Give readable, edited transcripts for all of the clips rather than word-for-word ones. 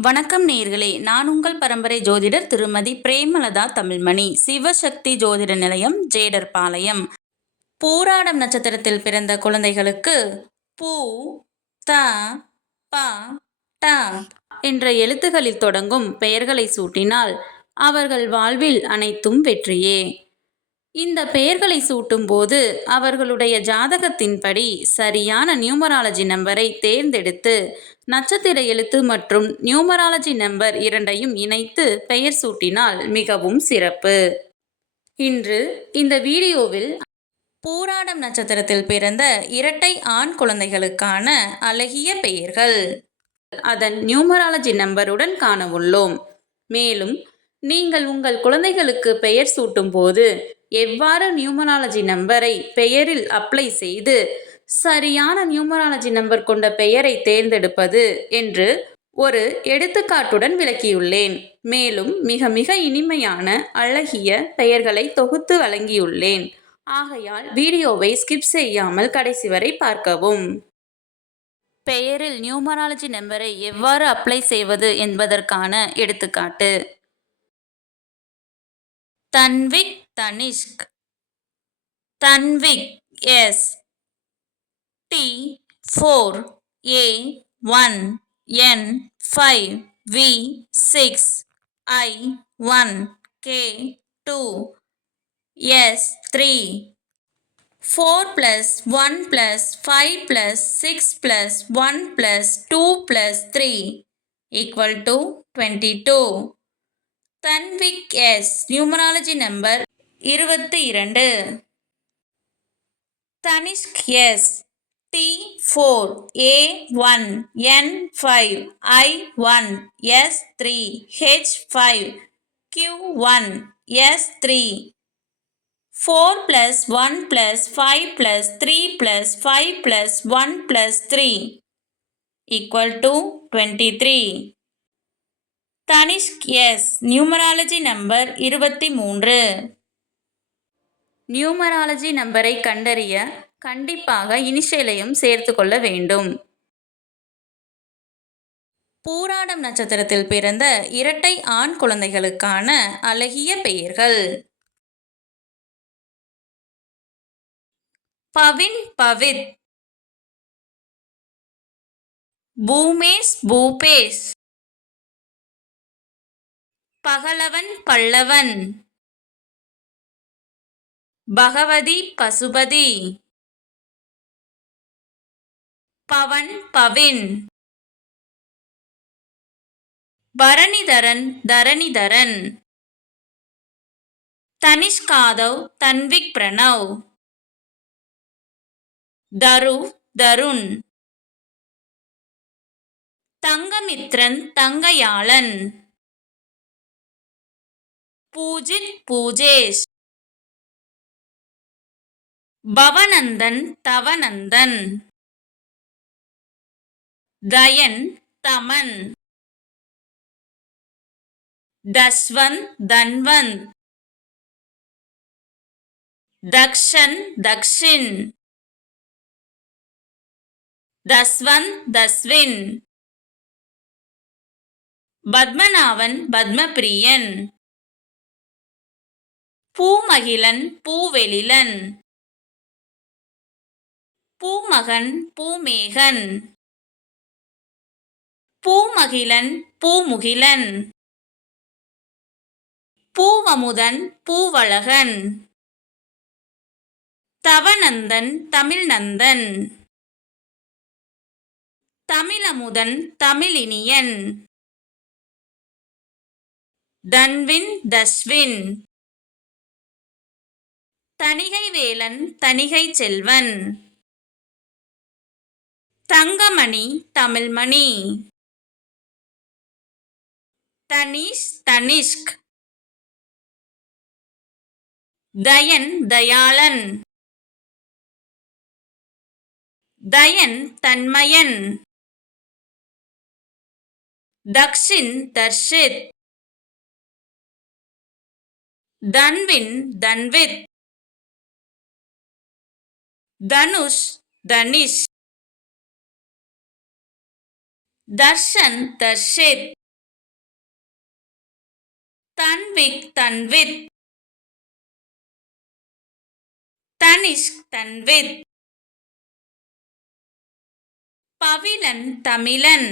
வணக்கம் நேயர்களே, நான் உங்கள் பரம்பரை ஜோதிடர் திருமதி பிரேமலதா தமிழ்மணி, சிவசக்தி ஜோதிட நிலையம், ஜேடர்பாளையம். பூராடம் நட்சத்திரத்தில் பிறந்த குழந்தைகளுக்கு பூ, த, ப, ட என்ற எழுத்துகளில் தொடங்கும் பெயர்களை சூட்டினால் அவர்கள் வாழ்வில் அனைத்தும் வெற்றியே. இந்த பெயர்களை சூட்டும் போது அவர்களுடைய ஜாதகத்தின்படி சரியான நியூமராலஜி நம்பரை தேர்ந்தெடுத்து நட்சத்திர எழுத்து மற்றும் நியூமராலஜி நம்பர் இரண்டையும் இணைத்து பெயர் சூட்டினால் மிகவும் சிறப்பு. இன்று இந்த வீடியோவில் பூராடம் நட்சத்திரத்தில் பிறந்த இரட்டை ஆண் குழந்தைகளுக்கான அழகிய பெயர்கள் அதன் நியூமராலஜி நம்பருடன் காண உள்ளோம். மேலும் நீங்கள் உங்கள் குழந்தைகளுக்கு பெயர் சூட்டும் போது எவ்வாறு நியூமராலஜி நம்பரை பெயரில் அப்ளை செய்து சரியான நியூமராலஜி நம்பர் கொண்ட பெயரை தேர்ந்தெடுப்பது என்று ஒரு எடுத்துக்காட்டுடன் விளக்கியுள்ளேன். மேலும் மிக மிக இனிமையான அழகிய பெயர்களை தொகுத்து வழங்கியுள்ளேன். ஆகையால் வீடியோவை ஸ்கிப் செய்யாமல் கடைசி வரை பார்க்கவும். பெயரில் நியூமராலஜி நம்பரை எவ்வாறு அப்ளை செய்வது என்பதற்கான எடுத்துக்காட்டு. Tanvik, Tanishk. Tanvik is T4 A1 N5 V6 I1 K2 S3 4 plus 1 plus 5 plus 6 plus 1 plus 2 plus 3 equal to 22. Tanvik is numerology number 22. Tanishk is T4 A1 N5 I1 S3 H5 Q1 S3 4 plus 1 plus 5 plus 3 plus 5 plus 1 plus 3 equal to 23. Tanishk is numerology number 23. Numerology நம்பரை கண்டறிய கண்டிப்பாக இனிஷியலையும் சேர்த்து கொள்ள வேண்டும். பூராடம் நட்சத்திரத்தில் பிறந்த இரட்டை ஆண் குழந்தைகளுக்கான அழகிய பெயர்கள். பவின், பவித். பூமேஷ், பூபேஷ். பகலவன், பல்லவன். பகவதி, பசுபதி. பவன், பவின். பரணிதரன், தரணிதரன். தனிஷ்காதவ், தன்விக், பிரணவ். தரு, தருண். தங்கமித்ரன், தங்கயாளன். பூஜித், பூஜேஷ். பவநந்தன், தவநந்தன். தயன், தமன். தஸ்வந்த், தன்வந்த். தக்ஷன், தக்ஷின். தஸ்வந்த், தஸ்வின். பத்மநாபன், பத்மபிரியன். பூமகிழன், பூவெழிலன். பூமகன், பூமேகன். பூமகிழன், பூமுகிலன். பூவமுதன், பூவழகன். தவநந்தன், தமிழ்நந்தன். தமிழமுதன், தமிழினியன். தன்வின், தஸ்வின். தணிகை வேலன், தணிகை செல்வன். தங்கமணி, தமிழ்மணி. தனிஷ், தனிஷ்க். தயன், தயாளன். தயன், தன்மயன். தக்ஷின், தர்ஷித். தன்வின், தன்வித். தனுஷ், தனிஷ். தர்ஷன், தர்ஷித். தன்விக் தன்வித், தனிஷ்க் தன்வித், பவிலன் தமிழன்,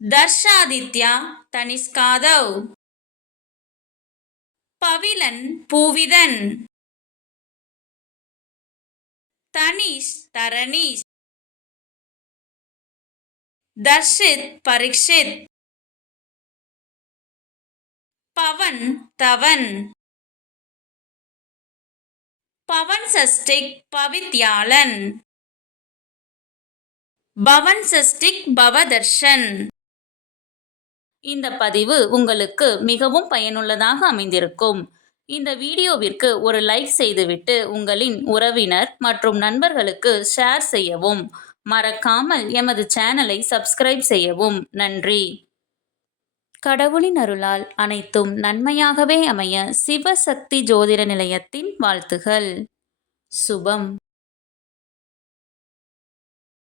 தர்ஷாதித்யா தனிஷ்காதவ், பவிலன் பூவிதன், தனிஷ் தரணீஷ், தர்ஷித் பரீக்ஷித், பவன் தவன், பவன் சஷ்டிக் பவித்யாளன், பவன் சஷ்டிக் பவதர்ஷன். இந்த பதிவு உங்களுக்கு மிகவும் பயனுள்ளதாக அமைந்திருக்கும். இந்த வீடியோவிற்கு ஒரு லைக் செய்துவிட்டு உங்களின் உறவினர் மற்றும் நண்பர்களுக்கு ஷேர் செய்யவும். மறக்காமல் எமது சேனலை சப்ஸ்கிரைப் செய்யவும். நன்றி. கடவுளின் அருளால் அனைத்தும் நன்மையாகவே அமைய சிவசக்தி ஜோதிட நிலையத்தின் வாழ்த்துகள். சுபம்.